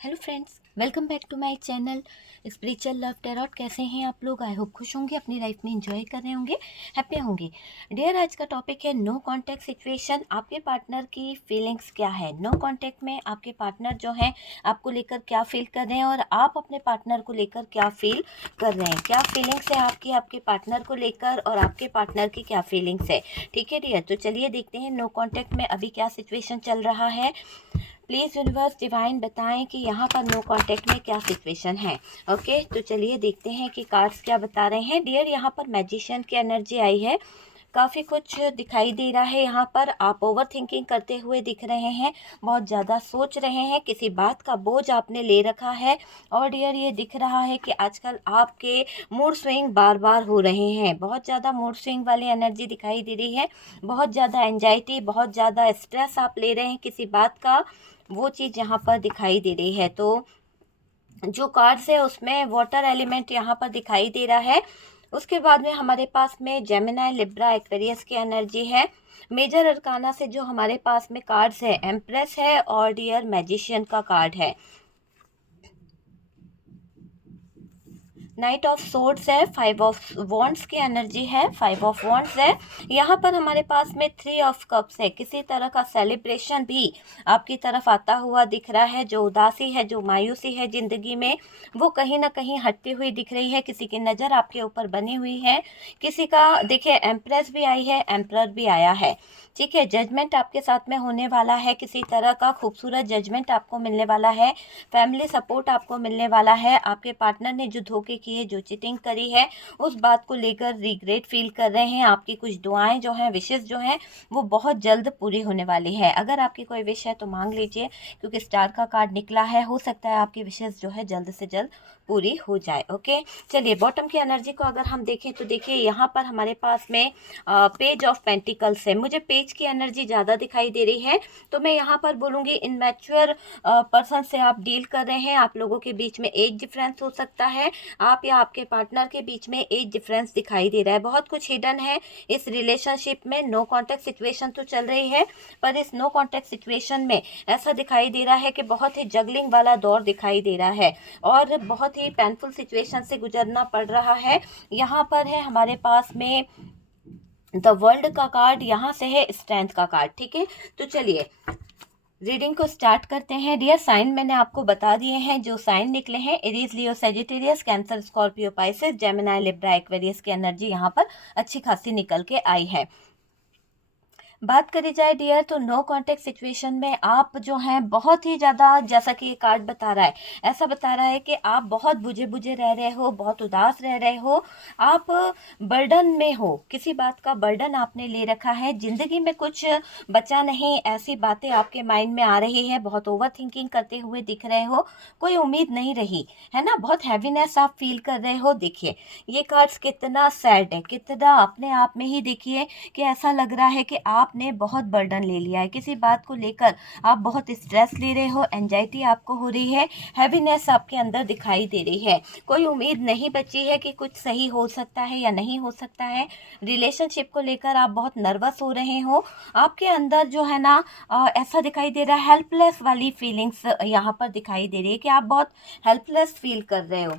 Hello friends, welcome back to my channel spiritual love tarot. कैसे हैं आप लोग? आई होप खुश होंगे, अपनी लाइफ में एंजॉय कर रहे होंगे, हैप्पी होंगे। डियर, आज का टॉपिक है नो कांटेक्ट सिचुएशन। आपके पार्टनर की फीलिंग्स क्या है? नो कांटेक्ट में आपके पार्टनर जो है आपको लेकर क्या फील कर रहे हैं और आप अपने पार्टनर को लेकर क्या फील कर रहे हैं। क्या फीलिंग्स है आपकी आपके पार्टनर को लेकर और आपके पार्टनर की क्या फीलिंग्स है। ठीक है डियर, तो चलिए देखते हैं नो कांटेक्ट में अभी क्या सिचुएशन चल रहा है। प्लीज़ यूनिवर्स डिवाइन बताएं कि यहाँ पर नो कांटेक्ट में क्या सिचुएशन है। ओके, तो चलिए देखते हैं कि कार्ड्स क्या बता रहे हैं। डियर, यहाँ पर मैजिशियन की एनर्जी आई है। काफ़ी कुछ दिखाई दे रहा है। यहाँ पर आप ओवर थिंकिंग करते हुए दिख रहे हैं, बहुत ज़्यादा सोच रहे हैं, किसी बात का बोझ आपने ले रखा है। और डियर, ये दिख रहा है कि आजकल आपके मूड स्विंग बार बार हो रहे हैं। बहुत ज़्यादा मूड स्विंग वाली एनर्जी दिखाई दे रही है। बहुत ज़्यादा एंजाइटी, बहुत ज़्यादा स्ट्रेस आप ले रहे हैं किसी बात का, वो चीज़ यहाँ पर दिखाई दे रही है। तो जो कार्ड्स है उसमें वाटर एलिमेंट यहाँ पर दिखाई दे रहा है। उसके बाद में हमारे पास में जेमिनाई, लिब्रा, एक्वेरियस की एनर्जी है। मेजर अरकाना से जो हमारे पास में कार्ड्स है, एम्प्रेस है और डियर मैजिशियन का कार्ड है। नाइट ऑफ सोर्ड्स है, 5 ऑफ वॉन्ड्स की एनर्जी है, 5 ऑफ वॉन्ड्स है। यहाँ पर हमारे पास में 3 ऑफ कप्स है। किसी तरह का सेलिब्रेशन भी आपकी तरफ आता हुआ दिख रहा है। जो उदासी है, जो मायूसी है ज़िंदगी में, वो कहीं ना कहीं हटती हुई दिख रही है। किसी की नज़र आपके ऊपर बनी हुई है। किसी का देखिए एम्प्रेस भी आई है, एम्प्रर भी आया है। ठीक है, जजमेंट आपके साथ में होने वाला है। किसी तरह का खूबसूरत जजमेंट आपको मिलने वाला है। फैमिली सपोर्ट आपको मिलने वाला है। आपके पार्टनर ने जो धोखे किए, जो चीटिंग करी है, उस बात को लेकर रिग्रेट फील कर रहे हैं। आपकी कुछ दुआएं जो हैं, विशेष जो हैं, वो बहुत जल्द पूरी होने वाली है। अगर आपकी कोई विश है तो मांग लीजिए, क्योंकि स्टार का कार्ड निकला है। हो सकता है आपकी विशेष जो है जल्द से जल्द पूरी हो जाए। ओके, चलिए बॉटम की एनर्जी को अगर हम देखें तो देखिए यहाँ पर हमारे पास में पेज ऑफ पेंटिकल्स है। मुझे पेज की एनर्जी ज़्यादा दिखाई दे रही है, तो मैं यहाँ पर बोलूँगी इनमैच्योर पर्सन से आप डील कर रहे हैं। आप लोगों के बीच में एज डिफरेंस हो सकता है। आप या आपके पार्टनर के बीच में एज डिफरेंस दिखाई दे रहा है। बहुत कुछ हिडन है इस रिलेशनशिप में। नो कांटेक्ट सिचुएशन तो चल रही है, पर इस नो कांटेक्ट सिचुएशन में ऐसा दिखाई दे रहा है कि बहुत ही जगलिंग वाला दौर दिखाई दे रहा है और बहुत ही पेनफुल सिचुएशन से गुजरना पड़ रहा है। यहाँ पर है हमारे पास में द वर्ल्ड का कार्ड, यहाँ से है स्ट्रेंथ का कार्ड। ठीक है, तो चलिए रीडिंग को स्टार्ट करते हैं। डियर, साइन मैंने आपको बता दिए हैं। जो साइन निकले हैं, Aries, Leo, Sagittarius, Cancer, Scorpio, Pisces, Gemini, Libra, Aquarius की एनर्जी यहाँ पर अच्छी खासी निकल के आई है। बात करी जाए डियर, तो नो कांटेक्ट सिचुएशन में आप जो हैं बहुत ही ज़्यादा, जैसा कि ये कार्ड बता रहा है, ऐसा बता रहा है कि आप बहुत बुझे बुझे रह रहे हो, बहुत उदास रह रहे हो। आप बर्डन में हो, किसी बात का बर्डन आपने ले रखा है। ज़िंदगी में कुछ बचा नहीं, ऐसी बातें आपके माइंड में आ रही है। बहुत ओवर थिंकिंग करते हुए दिख रहे हो, कोई उम्मीद नहीं रही है ना, बहुत हैवीनेस आप फील कर रहे हो। देखिए ये कार्ड्स कितना सैड है, कितना अपने आप में ही देखिए कि ऐसा लग रहा है कि आपने बहुत बर्डन ले लिया है। किसी बात को लेकर आप बहुत स्ट्रेस ले रहे हो, एंजाइटी आपको हो रही है, हैवीनेस आपके अंदर दिखाई दे रही है। कोई उम्मीद नहीं बची है कि कुछ सही हो सकता है या नहीं हो सकता है। रिलेशनशिप को लेकर आप बहुत नर्वस हो रहे हो। आपके अंदर जो है ना ऐसा दिखाई दे रहा है, हेल्पलेस वाली फीलिंग्स यहाँ पर दिखाई दे रही है कि आप बहुत हेल्पलेस फील कर रहे हो।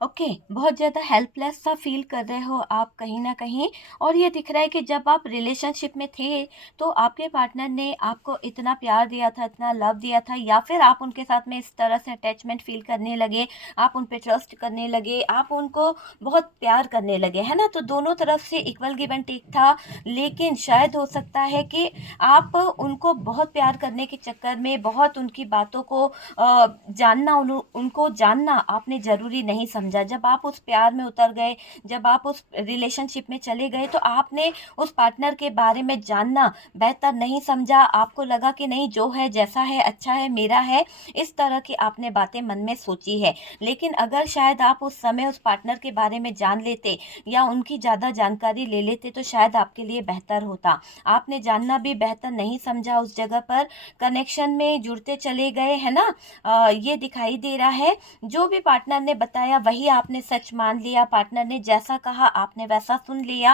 ओके, बहुत ज़्यादा हेल्पलेस सा फील कर रहे हो आप कहीं ना कहीं। और ये दिख रहा है कि जब आप रिलेशनशिप में थे तो आपके पार्टनर ने आपको इतना प्यार दिया था, इतना लव दिया था, या फिर आप उनके साथ में इस तरह से अटैचमेंट फील करने लगे, आप उन पे ट्रस्ट करने लगे, आप उनको बहुत प्यार करने लगे, है ना। तो दोनों तरफ से इक्वल गिव एंड टेक था। लेकिन शायद हो सकता है कि आप उनको बहुत प्यार करने के चक्कर में, बहुत उनकी बातों को जानना, उनको जानना आपने ज़रूरी नहीं समझा। जब आप उस प्यार में उतर गए, जब आप उस रिलेशनशिप में चले गए, तो आपने उस पार्टनर के बारे में जानना बेहतर नहीं समझा। आपको लगा कि नहीं, जो है जैसा है अच्छा है, मेरा है, इस तरह की आपने बातें मन में सोची है। लेकिन अगर शायद आप उस समय उस पार्टनर के बारे में जान लेते या उनकी ज़्यादा जानकारी ले लेते तो शायद आपके लिए बेहतर होता। आपने जानना भी बेहतर नहीं समझा, उस जगह पर कनेक्शन में जुड़ते चले गए, है ना। ये दिखाई दे रहा है। जो भी पार्टनर ने बताया वही आपने सच मान लिया। पार्टनर ने जैसा कहा आपने वैसा सुन लिया।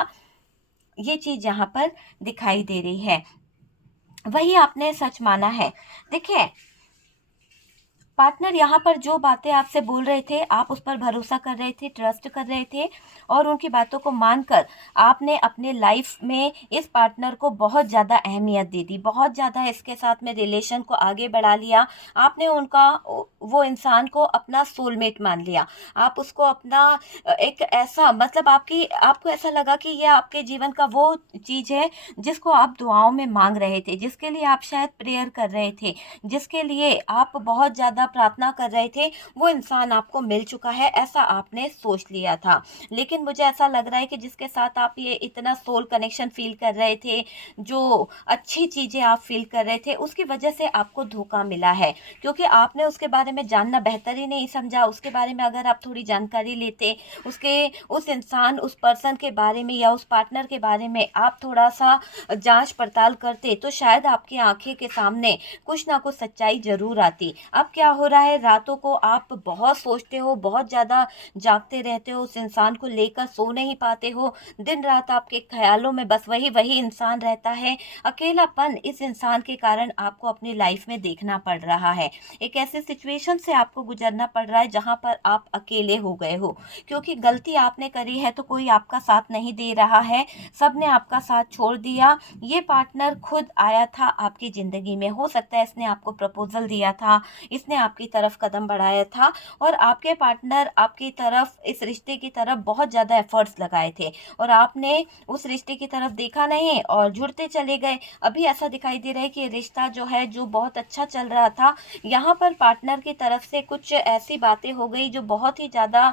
ये चीज़ यहाँ पर दिखाई दे रही है। वही आपने सच माना है। देखिए, पार्टनर यहाँ पर जो बातें आपसे बोल रहे थे, आप उस पर भरोसा कर रहे थे, ट्रस्ट कर रहे थे और उनकी बातों को मानकर आपने अपने लाइफ में इस पार्टनर को बहुत ज़्यादा अहमियत दे दी, बहुत ज़्यादा इसके साथ में रिलेशन को आगे बढ़ा लिया। आपने उनका वो इंसान को अपना सोलमेट मान लिया। आप उसको अपना एक ऐसा मतलब आपको ऐसा लगा कि ये आपके जीवन का वो चीज़ है जिसको आप दुआओं में मांग रहे थे, जिसके लिए आप शायद प्रेयर कर रहे थे, जिसके लिए आप बहुत ज़्यादा प्रार्थना कर रहे थे, वो इंसान आपको मिल चुका है, ऐसा आपने सोच लिया था। लेकिन मुझे ऐसा लग रहा है कि जिसके साथ आप ये इतना सोल कनेक्शन फ़ील कर रहे थे, जो अच्छी चीज़ें आप फ़ील कर रहे थे, उसकी वजह से आपको धोखा मिला है। क्योंकि आपने उसके बारे में जानना बेहतर ही नहीं समझा, उसके बारे में अगर आप थोड़ी जानकारी लेते, उस इंसान, उस पर्सन के बारे में या उस पार्टनर के बारे में आप थोड़ा-सा जाँच-पड़ताल करते, तो शायद आपकी आँखें के सामने कुछ ना कुछ सच्चाई ज़रूर आती। अब क्या हो रहा है, रातों को आप बहुत सोचते हो, बहुत ज़्यादा जागते रहते हो, उस इंसान को लेकर सो नहीं पाते हो, दिन-रात आपके ख़्यालों में बस वही इंसान रहता है। अकेलापन इस इंसान के कारण आपको अपनी लाइफ़ में देखना पड़ रहा है। एक ऐसी सिचुएशन से आपको गुज़रना पड़ रहा है जहाँ पर आप अकेले हो गए हो, क्योंकि गलती आपने करी है तो कोई आपका साथ नहीं दे रहा है, सबने आपका साथ छोड़ दिया। ये पार्टनर खुद आया था आपकी ज़िंदगी में, हो सकता है इसने आपको प्रपोज़ल दिया था, इसने आपकी तरफ कदम बढ़ाया था और आपके पार्टनर आपकी तरफ, इस रिश्ते की तरफ बहुत ज़्यादा एफ़र्ट्स लगाए थे और आपने उस रिश्ते की तरफ देखा नहीं और जुड़ते चले गए। अभी ऐसा दिखाई दे रहा है कि ये रिश्ता जो है, जो बहुत अच्छा चल रहा था, यहाँ पर पार्टनर की तरफ से कुछ ऐसी बातें हो गई जो बहुत ही ज़्यादा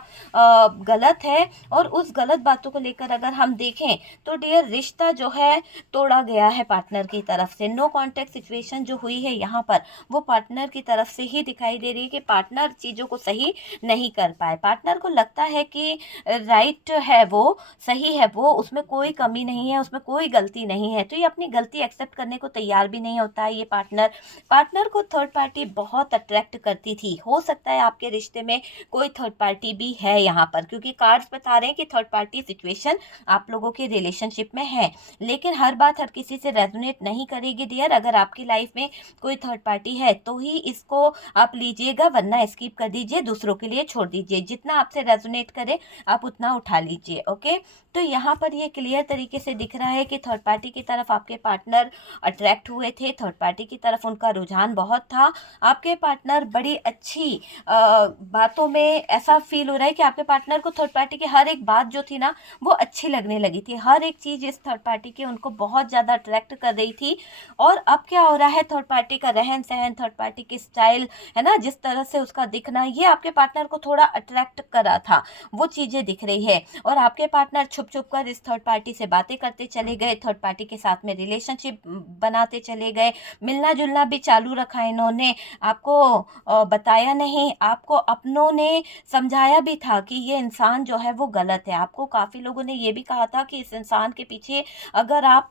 गलत है और उस गलत बातों को लेकर अगर हम देखें तो डियर, रिश्ता जो है तोड़ा गया है पार्टनर की तरफ से। नो कॉन्टैक्ट सिचुएशन जो हुई है यहाँ पर, वो पार्टनर की तरफ से ही दिखाई दे रही है कि पार्टनर चीज़ों को सही नहीं कर पाए। पार्टनर को लगता है कि राइट है वो, सही है वो, उसमें कोई कमी नहीं है, उसमें कोई गलती नहीं है। तो ये अपनी गलती एक्सेप्ट करने को तैयार भी नहीं होता है ये पार्टनर। पार्टनर को थर्ड पार्टी बहुत अट्रैक्ट करती थी। हो सकता है आपके रिश्ते में कोई थर्ड पार्टी भी है यहाँ पर, क्योंकि कार्ड्स बता रहे हैं कि थर्ड पार्टी सिचुएशन आप लोगों के रिलेशनशिप में है। लेकिन हर बात हर किसी से रेजोनेट नहीं करेगी डियर। अगर आपकी लाइफ में कोई थर्ड पार्टी है तो ही इसको आप लीजिएगा, वरना स्किप कर दीजिए, दूसरों के लिए छोड़ दीजिए। जितना आपसे रेजोनेट करे आप उतना उठा लीजिए। ओके, तो यहाँ पर ये क्लियर तरीके से दिख रहा है कि थर्ड पार्टी की तरफ आपके पार्टनर अट्रैक्ट हुए थे, थर्ड पार्टी की तरफ उनका रुझान बहुत था। आपके पार्टनर बड़ी अच्छी बातों में ऐसा फील हो रहा है कि आपके पार्टनर को थर्ड पार्टी की हर एक बात जो थी ना, वो अच्छी लगने लगी थी। हर एक चीज़ इस थर्ड पार्टी की उनको बहुत ज़्यादा अट्रैक्ट कर रही थी। और अब क्या हो रहा है, थर्ड पार्टी का रहन सहन, थर्ड पार्टी की स्टाइल है ना, जिस तरह से उसका दिखना, ये आपके पार्टनर को थोड़ा अट्रैक्ट करा था, वो चीज़ें दिख रही है। और आपके पार्टनर छुप छुप कर इस थर्ड पार्टी से बातें करते चले गए, थर्ड पार्टी के साथ में रिलेशनशिप बनाते चले गए, मिलना जुलना भी चालू रखा इन्होंने। आपको बताया नहीं, आपको अपनों ने समझाया भी था कि ये इंसान जो है वो गलत है। आपको काफ़ी लोगों ने ये भी कहा था कि इस इंसान के पीछे अगर आप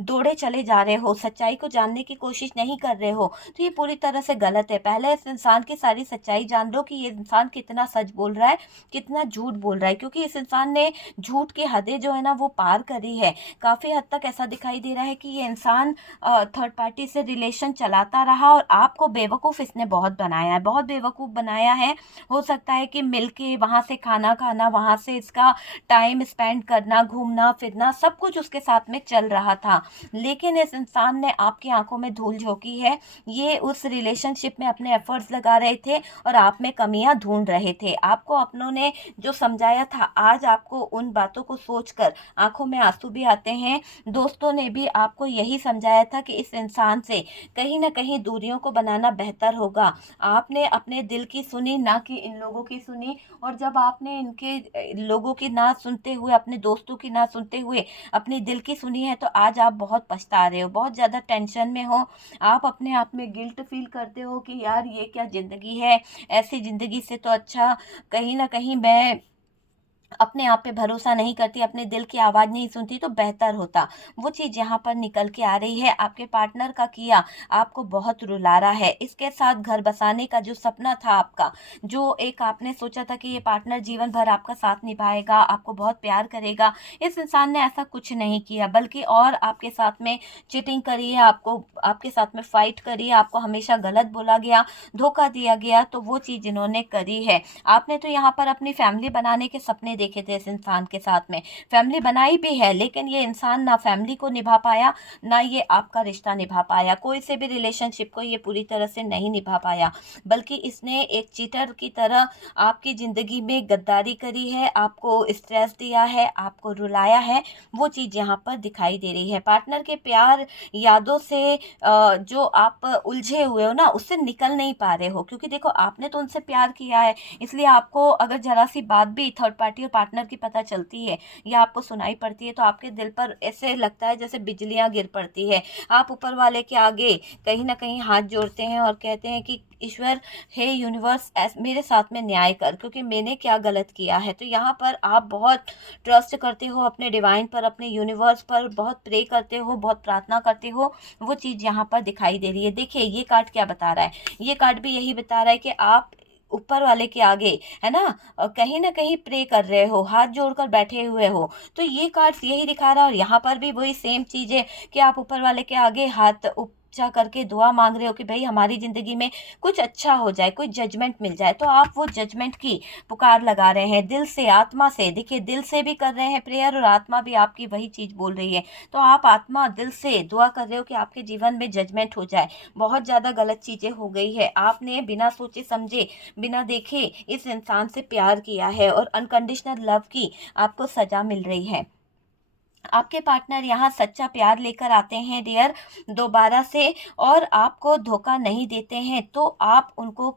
दौड़े चले जा रहे हो, सच्चाई को जानने की कोशिश नहीं कर रहे हो, तो ये पूरी तरह से गलत है। पहले इस इंसान की सारी सच्चाई जान लो कि ये इंसान कितना सच बोल रहा है, कितना झूठ बोल रहा है, क्योंकि इस इंसान ने झूठ की हदें जो है ना वो पार करी है। काफ़ी हद तक ऐसा दिखाई दे रहा है कि ये इंसान थर्ड पार्टी से रिलेशन चलाता रहा और आपको बेवकूफ़ इसने बहुत बनाया है, बहुत बेवकूफ़ बनाया है। हो सकता है कि मिलके वहाँ से खाना खाना, वहाँ से इसका टाइम स्पेंड करना, घूमना फिरना, सब कुछ उसके साथ में चल रहा था। लेकिन इस इंसान ने आपकी आंखों में धूल झोंकी है। ये उस रिलेशनशिप में अपने एफर्ट्स लगा रहे थे और आप में कमियां ढूंढ रहे थे। आपको अपनों ने जो समझाया था, आज आपको उन बातों को सोचकर आंखों में आंसू भी आते हैं। दोस्तों ने भी आपको यही समझाया था कि इस इंसान से कहीं ना कहीं दूरियों को बनाना बेहतर होगा। आपने अपने दिल की सुनी, ना कि इन लोगों की सुनी। और जब आपने इनके लोगों की ना सुनते हुए, अपने दोस्तों की ना सुनते हुए अपनी दिल की सुनी है, तो आज आप बहुत पछता रहे हो, बहुत ज़्यादा टेंशन में हो। आप अपने आप में गिल्ट फील करते हो कि यार ये क्या ज़िंदगी है, ऐसी ज़िंदगी से तो अच्छा कहीं ना कहीं मैं अपने आप पे भरोसा नहीं करती, अपने दिल की आवाज़ नहीं सुनती तो बेहतर होता। वो चीज़ यहाँ पर निकल के आ रही है, आपके पार्टनर का किया आपको बहुत रुला रहा है। इसके साथ घर बसाने का जो सपना था आपका, जो एक आपने सोचा था कि ये पार्टनर जीवन भर आपका साथ निभाएगा, आपको बहुत प्यार करेगा, इस इंसान ने ऐसा कुछ नहीं किया, बल्कि और आपके साथ में चीटिंग करी है, आपको आपके साथ में फाइट करी है, आपको हमेशा गलत बोला गया, धोखा दिया गया, तो वो चीज़ इन्होंने करी है। आपने तो यहाँ पर अपनी फैमिली बनाने के सपने देखे थे इस इंसान के साथ में, फैमिली बनाई भी है, लेकिन ये इंसान ना फैमिली को निभा पाया, ना ये आपका रिश्ता निभा पाया, कोई से भी रिलेशनशिप को ये पूरी तरह से नहीं निभा पाया, बल्कि इसने एक चीटर की तरह आपकी ज़िंदगी में गद्दारी करी है, आपको स्ट्रेस दिया है, आपको रुलाया है, वो चीज़ यहाँ पर दिखाई दे रही है। पार्टनर के प्यार यादों से जो आप उलझे हुए हो ना, उससे निकल नहीं पा रहे हो, क्योंकि देखो आपने तो उनसे प्यार किया है, इसलिए आपको अगर ज़रा सी बात भी थर्ड पार्टी और पार्टनर की पता चलती है या आपको सुनाई पड़ती है, तो आपके दिल पर ऐसे लगता है जैसे बिजलियां गिर पड़ती है। आप ऊपर वाले के आगे कहीं ना कहीं हाथ जोड़ते हैं और कहते हैं कि ईश्वर, हे यूनिवर्स, मेरे साथ में न्याय कर, क्योंकि मैंने क्या गलत किया है। तो यहाँ पर आप बहुत ट्रस्ट करते हो अपने डिवाइन पर, अपने यूनिवर्स पर, बहुत प्रे करते हो, बहुत प्रार्थना करते हो, वो चीज़ यहाँ पर दिखाई दे रही है। देखिए ये कार्ड क्या बता रहा है, ये कार्ड भी यही बता रहा है कि आप ऊपर वाले के आगे, है ना, कहीं ना कहीं प्रे कर रहे हो, हाथ जोड़कर बैठे हुए हो। तो ये कार्ड्स यही दिखा रहा है, और यहाँ पर भी वही सेम चीज़ है कि आप ऊपर वाले के आगे हाथ ऊंचा करके दुआ मांग रहे हो कि भाई हमारी ज़िंदगी में कुछ अच्छा हो जाए, कोई जजमेंट मिल जाए। तो आप वो जजमेंट की पुकार लगा रहे हैं दिल से, आत्मा से। देखिए दिल से भी कर रहे हैं प्रेयर, और आत्मा भी आपकी वही चीज़ बोल रही है। तो आप आत्मा दिल से दुआ कर रहे हो कि आपके जीवन में जजमेंट हो जाए, बहुत ज़्यादा गलत चीज़ें हो गई है, आपने बिना सोचे समझे, बिना देखे इस इंसान से प्यार किया है, और अनकंडीशनल लव की आपको सजा मिल रही है। आपके पार्टनर यहाँ सच्चा प्यार लेकर आते हैं डियर, दोबारा से, और आपको धोखा नहीं देते हैं, तो आप उनको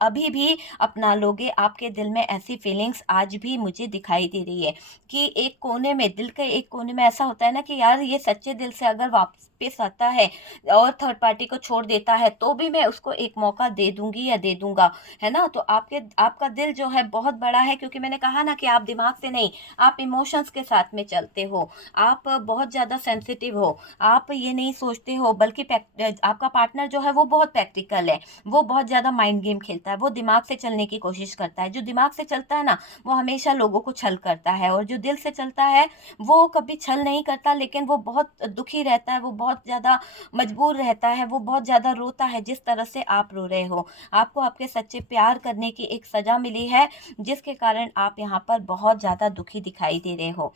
अभी भी अपना लोगे। आपके दिल में ऐसी फीलिंग्स आज भी मुझे दिखाई दे रही है कि एक कोने में, दिल के एक कोने में ऐसा होता है ना कि यार ये सच्चे दिल से अगर वापस आता है और थर्ड पार्टी को छोड़ देता है, तो भी मैं उसको एक मौका दे दूंगी या दे दूंगा, है ना। तो आपका दिल जो है बहुत बड़ा है, क्योंकि मैंने कहा ना कि आप दिमाग से नहीं, आप इमोशंस के साथ में चलते हो, आप बहुत ज़्यादा सेंसिटिव हो, आप ये नहीं सोचते हो, बल्कि आपका पार्टनर जो है वो बहुत प्रैक्टिकल है, वो बहुत ज़्यादा माइंड गेम खेलता है, वो दिमाग से चलने की कोशिश करता है। जो दिमाग से चलता है ना, वो हमेशा लोगों को छल करता है, और जो दिल से चलता है वो कभी छल नहीं करता, लेकिन वो बहुत दुखी रहता है, वो बहुत ज़्यादा मजबूर रहता है, वो बहुत ज़्यादा रोता है, जिस तरह से आप रो रहे हो। आपको आपके सच्चे प्यार करने की एक सज़ा मिली है, जिसके कारण आप यहाँ पर बहुत ज़्यादा दुखी दिखाई दे रहे हो।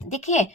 देखिए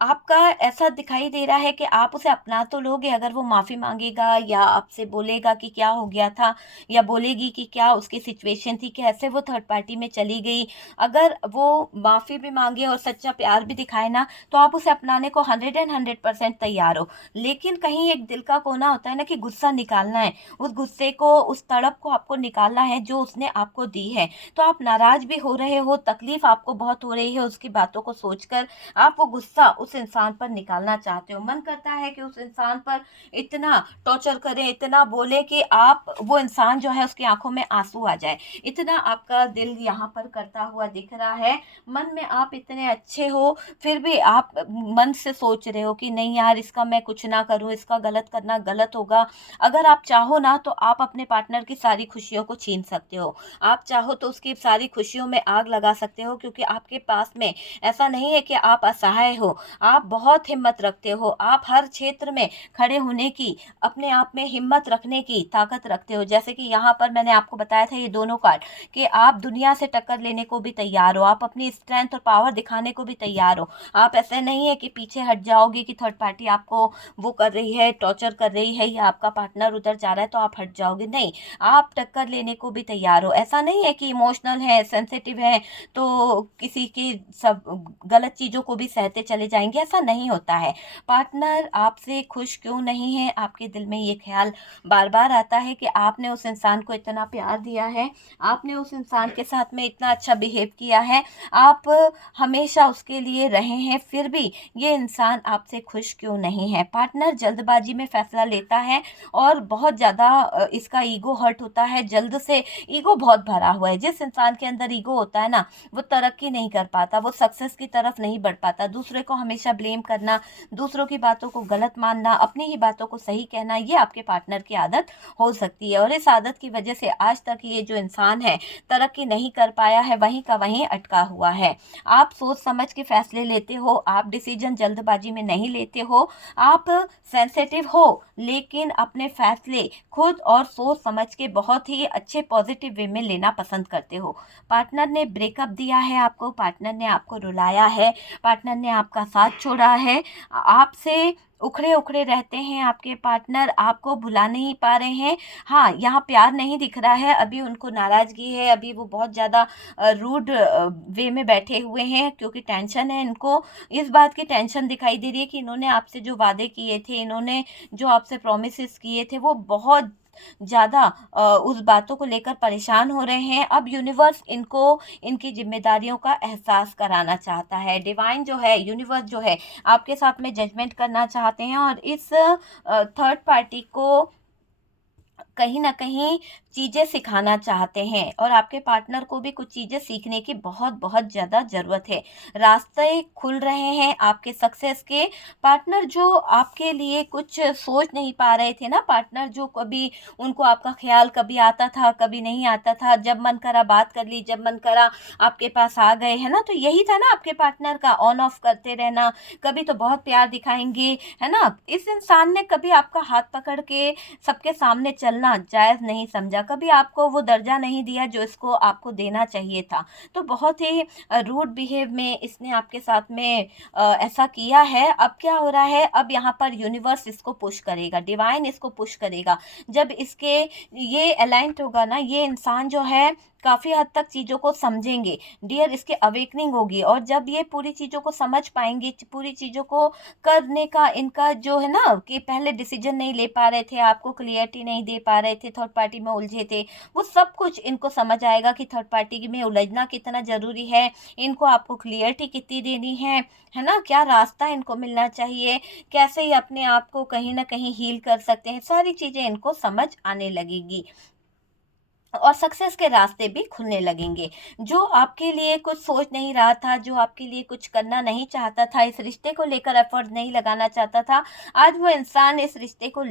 आपका ऐसा दिखाई दे रहा है कि आप उसे अपना तो लोगे, अगर वो माफ़ी मांगेगा या आपसे बोलेगा कि क्या हो गया था, या बोलेगी कि क्या उसकी सिचुएशन थी, कैसे वो थर्ड पार्टी में चली गई, अगर वो माफ़ी भी मांगे और सच्चा प्यार भी दिखाए ना, तो आप उसे अपनाने को 100% तैयार हो। लेकिन कहीं एक दिल का कोना होता है ना कि गुस्सा निकालना है, उस गुस्से को, उस तड़प को आपको निकालना है जो उसने आपको दी है। तो आप नाराज़ भी हो रहे हो, तकलीफ़ आपको बहुत हो रही है उसकी बातों को सोचकर, आप वो गुस्सा उस इंसान पर निकालना चाहते हो। मन करता है कि उस इंसान पर इतना टॉर्चर करें, इतना बोले कि आप, वो इंसान जो है उसकी आंखों में आंसू आ जाए, इतना आपका दिल यहाँ पर करता हुआ दिख रहा है। मन में आप इतने अच्छे हो, फिर भी आप मन से सोच रहे हो कि नहीं यार, इसका मैं कुछ ना करूं, इसका गलत करना गलत होगा। अगर आप चाहो ना, तो आप अपने पार्टनर की सारी खुशियों को छीन सकते हो, आप चाहो तो उसकी सारी खुशियों में आग लगा सकते हो, क्योंकि आपके पास में ऐसा नहीं है कि आप असहाय हो, आप बहुत हिम्मत रखते हो, आप हर क्षेत्र में खड़े होने की, अपने आप में हिम्मत रखने की ताकत रखते हो। जैसे कि यहाँ पर मैंने आपको बताया था ये दोनों कार्ड, कि आप दुनिया से टक्कर लेने को भी तैयार हो, आप अपनी स्ट्रेंथ और पावर दिखाने को भी तैयार हो। आप ऐसे नहीं है कि पीछे हट जाओगे कि थर्ड पार्टी आपको वो कर रही है, टॉर्चर कर रही है, या आपका पार्टनर उधर जा रहा है तो आप हट जाओगे, नहीं, आप टक्कर लेने को भी तैयार हो। ऐसा नहीं है कि इमोशनल है, सेंसिटिव है, तो किसी की सब गलत चीज़ों को भी सहते चले जाएंगे, जाएंगे, ऐसा नहीं होता है। पार्टनर आपसे खुश क्यों नहीं है, आपके दिल में ये ख्याल बार बार आता है कि आपने उस इंसान को इतना प्यार दिया है, आपने उस इंसान के साथ में इतना अच्छा बिहेव किया है, आप हमेशा उसके लिए रहे हैं, फिर भी ये इंसान आपसे खुश क्यों नहीं है। पार्टनर जल्दबाजी में फैसला लेता है और बहुत ज़्यादा इसका ईगो हर्ट होता है, जल्द से ईगो बहुत भरा हुआ है। जिस इंसान के अंदर ईगो होता है ना, वो तरक्की नहीं कर पाता, वो सक्सेस की तरफ नहीं बढ़ पाता। दूसरे को हमेशा ब्लेम करना, दूसरों की बातों को गलत मानना, अपनी ही बातों को सही कहना, ये आपके पार्टनर की आदत हो सकती है। और इस आदत की वजह से आज तक ये जो इंसान है तरक्की नहीं कर पाया है, वहीं का वहीं अटका हुआ है। आप सोच समझ के फैसले लेते हो, आप डिसीजन जल्दबाजी में नहीं लेते हो, आप सेंसिटिव हो, लेकिन अपने फैसले खुद और सोच समझ के बहुत ही अच्छे पॉजिटिव वे में लेना पसंद करते हो। पार्टनर ने ब्रेकअप दिया है आपको, पार्टनर ने आपको रुलाया है, पार्टनर ने आपका साथ छोड़ा है, आपसे उखड़े उखड़े रहते हैं आपके पार्टनर, आपको भुला नहीं पा रहे हैं। हाँ, यहाँ प्यार नहीं दिख रहा है, अभी उनको नाराज़गी है, अभी वो बहुत ज़्यादा रूड वे में बैठे हुए हैं, क्योंकि टेंशन है इनको। इस बात की टेंशन दिखाई दे रही है कि इन्होंने आपसे जो वादे किए थे, इन्होंने जो आपसे प्रॉमिसेस किए थे, वो बहुत ज़्यादा उस बातों को लेकर परेशान हो रहे हैं। अब यूनिवर्स इनको इनकी जिम्मेदारियों का एहसास कराना चाहता है। डिवाइन जो है, यूनिवर्स जो है, आपके साथ में जजमेंट करना चाहते हैं और इस थर्ड पार्टी को कहीं ना कहीं चीज़ें सिखाना चाहते हैं, और आपके पार्टनर को भी कुछ चीज़ें सीखने की बहुत बहुत ज़्यादा ज़रूरत है। रास्ते खुल रहे हैं आपके सक्सेस के। पार्टनर जो आपके लिए कुछ सोच नहीं पा रहे थे ना, पार्टनर जो कभी उनको आपका ख्याल कभी आता था कभी नहीं आता था, जब मन करा बात कर ली, जब मन करा आपके पास आ गए, है ना। तो यही था ना आपके पार्टनर का, ऑन ऑफ करते रहना, कभी तो बहुत प्यार दिखाएंगे, है ना। इस इंसान ने कभी आपका हाथ पकड़ के सबके सामने चलना जायज़ नहीं समझा, कभी आपको वो दर्जा नहीं दिया जो इसको आपको देना चाहिए था। तो बहुत ही रूड बिहेव में इसने आपके साथ में ऐसा किया है। अब क्या हो रहा है, अब यहाँ पर यूनिवर्स इसको पुश करेगा, डिवाइन इसको पुश करेगा। जब इसके ये अलाइंट होगा ना, ये इंसान जो है काफ़ी हद तक चीज़ों को समझेंगे डियर, इसकी अवेकनिंग होगी। और जब ये पूरी चीज़ों को समझ पाएंगे, पूरी चीज़ों को करने का इनका जो है ना, कि पहले डिसीजन नहीं ले पा रहे थे, आपको क्लियरिटी नहीं दे पा रहे थे, थर्ड पार्टी में उलझे थे, वो सब कुछ इनको समझ आएगा कि थर्ड पार्टी में उलझना कितना ज़रूरी है, इनको आपको क्लियरिटी कितनी देनी है ना, क्या रास्ता इनको मिलना चाहिए, कैसे ही अपने आप को कहीं ना कहीं हील कर सकते हैं, सारी चीज़ें इनको समझ आने लगेगी और सक्सेस के रास्ते भी खुलने लगेंगे। जो आपके लिए कुछ सोच नहीं रहा था, जो आपके लिए कुछ करना नहीं चाहता था, इस रिश्ते को लेकर एफर्ट नहीं लगाना चाहता था, आज वो इंसान इस रिश्ते को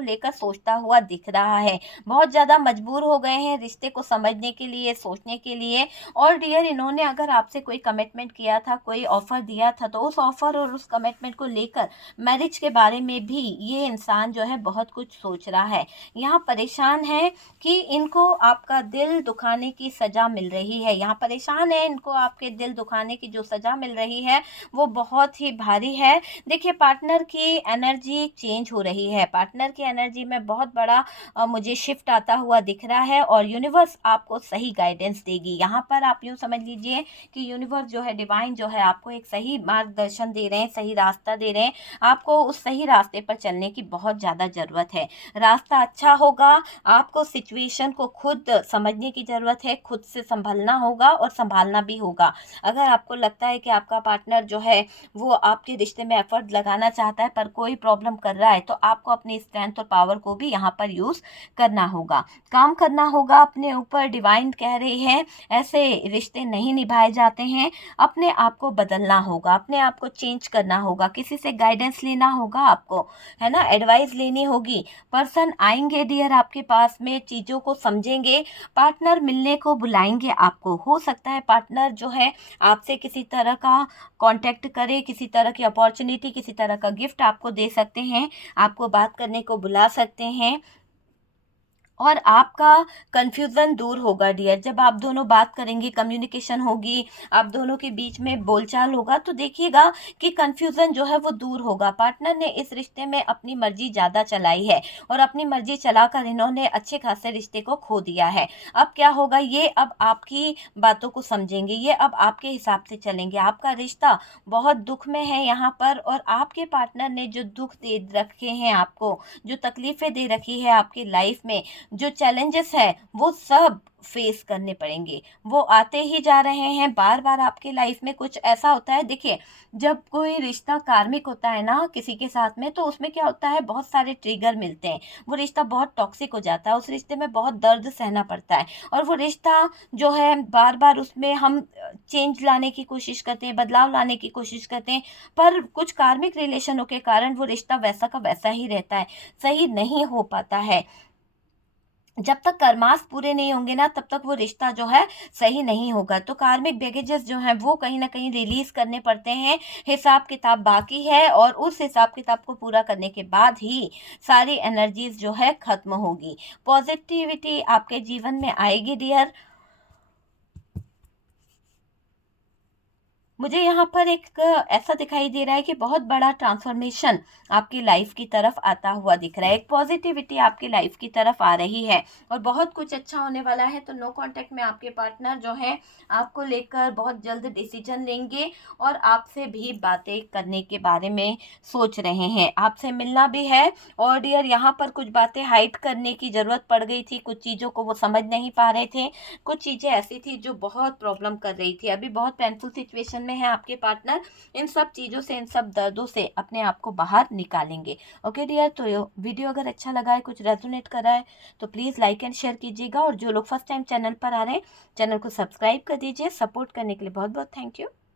लेकर सोचता हुआ दिख रहा है। बहुत ज़्यादा मजबूर हो गए हैं रिश्ते को समझने के लिए, सोचने के लिए। और डियर, इन्होंने अगर आपसे कोई कमिटमेंट किया था, कोई ऑफ़र दिया था, तो उस ऑफ़र और उस कमिटमेंट को लेकर, मैरिज के बारे में भी ये इंसान जो है बहुत कुछ सोच रहा है। यहाँ परेशान है कि इनको आपका दिल दुखाने की सज़ा मिल रही है, यहाँ परेशान है, इनको आपके दिल दुखाने की जो सज़ा मिल रही है वो बहुत ही भारी है। देखिए, पार्टनर की एनर्जी चेंज हो रही है, पार्टनर की एनर्जी में बहुत बड़ा मुझे शिफ्ट आता हुआ दिख रहा है, और यूनिवर्स आपको सही गाइडेंस देगी। यहाँ पर आप यूँ समझ लीजिए कि यूनिवर्स जो है, डिवाइन जो है, आपको एक सही मार्गदर्शन दे रहे हैं, सही रास्ता दे रहे हैं, आपको उस सही रास्ते पर चलने की बहुत ज़्यादा ज़रूरत है। रास्ता अच्छा होगा, आपको सिचुएशन को खुद समझने की ज़रूरत है, खुद से संभलना होगा और संभालना भी होगा। अगर आपको लगता है कि आपका पार्टनर जो है वो आपके रिश्ते में एफर्ट लगाना चाहता है पर कोई प्रॉब्लम कर रहा है, तो आपको अपनी स्ट्रेंथ और पावर को भी यहाँ पर यूज़ करना होगा, काम करना होगा अपने ऊपर। डिवाइन कह रही है ऐसे रिश्ते नहीं निभाए जाते हैं, अपने आप को बदलना होगा, अपने आप को चेंज करना होगा, किसी से गाइडेंस लेना होगा आपको, है ना, एडवाइस लेनी होगी। पर्सन आएंगे डियर आपके पास में, चीज़ों को समझेंगे, पार्टनर मिलने को बुलाएंगे आपको। हो सकता है पार्टनर जो है आपसे किसी तरह का कांटेक्ट करे, किसी तरह की अपॉर्चुनिटी, किसी तरह का गिफ्ट आपको दे सकते हैं, आपको बात करने को बुला सकते हैं। और आपका कन्फ्यूज़न दूर होगा डियर। जब आप दोनों बात करेंगे, कम्युनिकेशन होगी, आप दोनों के बीच में बोलचाल होगा, तो देखिएगा कि कन्फ्यूज़न जो है वो दूर होगा। पार्टनर ने इस रिश्ते में अपनी मर्जी ज़्यादा चलाई है और अपनी मर्जी चलाकर इन्होंने अच्छे खासे रिश्ते को खो दिया है। अब क्या होगा, ये अब आपकी बातों को समझेंगे, ये अब आपके हिसाब से चलेंगे। आपका रिश्ता बहुत दुख में है यहाँ पर, और आपके पार्टनर ने जो दुख दे रखे हैं आपको, जो तकलीफ़ें दे रखी है आपकी लाइफ में, जो चैलेंजेस है वो सब फेस करने पड़ेंगे। वो आते ही जा रहे हैं, बार-बार आपकी लाइफ में कुछ ऐसा होता है। देखिए, जब कोई रिश्ता कार्मिक होता है ना किसी के साथ में, तो उसमें क्या होता है, बहुत सारे ट्रिगर मिलते हैं। वो रिश्ता बहुत टॉक्सिक हो जाता है, उस रिश्ते में बहुत दर्द सहना पड़ता है, और वो रिश्ता जो है बार-बार उसमें हम चेंज लाने की कोशिश करते हैं, बदलाव लाने की कोशिश करते हैं, पर कुछ कार्मिक रिलेशनों के कारण वो रिश्ता वैसा का वैसा ही रहता है, सही नहीं हो पाता है। जब तक कर्मास पूरे नहीं होंगे ना, तब तक वो रिश्ता जो है सही नहीं होगा। तो कार्मिक बैगेजेस जो हैं वो कहीं न कहीं रिलीज़ करने पड़ते हैं। हिसाब किताब बाकी है, और उस हिसाब किताब को पूरा करने के बाद ही सारी एनर्जीज़ जो है ख़त्म होगी। पॉज़िटिविटी आपके जीवन में आएगी डियर। मुझे यहाँ पर एक ऐसा दिखाई दे रहा है कि बहुत बड़ा ट्रांसफॉर्मेशन आपकी लाइफ की तरफ आता हुआ दिख रहा है। एक पॉजिटिविटी आपकी लाइफ की तरफ आ रही है, और बहुत कुछ अच्छा होने वाला है। तो नो कांटेक्ट में आपके पार्टनर जो हैं आपको लेकर बहुत जल्द डिसीजन लेंगे, और आपसे भी बातें करने के बारे में सोच रहे हैं, आपसे मिलना भी है। और डियर, यहाँ पर कुछ बातें हाइड करने की ज़रूरत पड़ गई थी, कुछ चीज़ों को वो समझ नहीं पा रहे थे, कुछ चीज़ें ऐसी थी जो बहुत प्रॉब्लम कर रही थी। अभी बहुत पेनफुल सिचुएशन में है आपके पार्टनर। इन सब चीज़ों से, इन सब दर्दों से अपने आप को बाहर निकालेंगे। ओके डियर, तो ये वीडियो अगर अच्छा लगा है, कुछ रेजोनेट कर रहा है, तो प्लीज़ लाइक एंड शेयर कीजिएगा। और जो लोग फर्स्ट टाइम चैनल पर आ रहे हैं, चैनल को सब्सक्राइब कर दीजिए। सपोर्ट करने के लिए बहुत बहुत थैंक यू।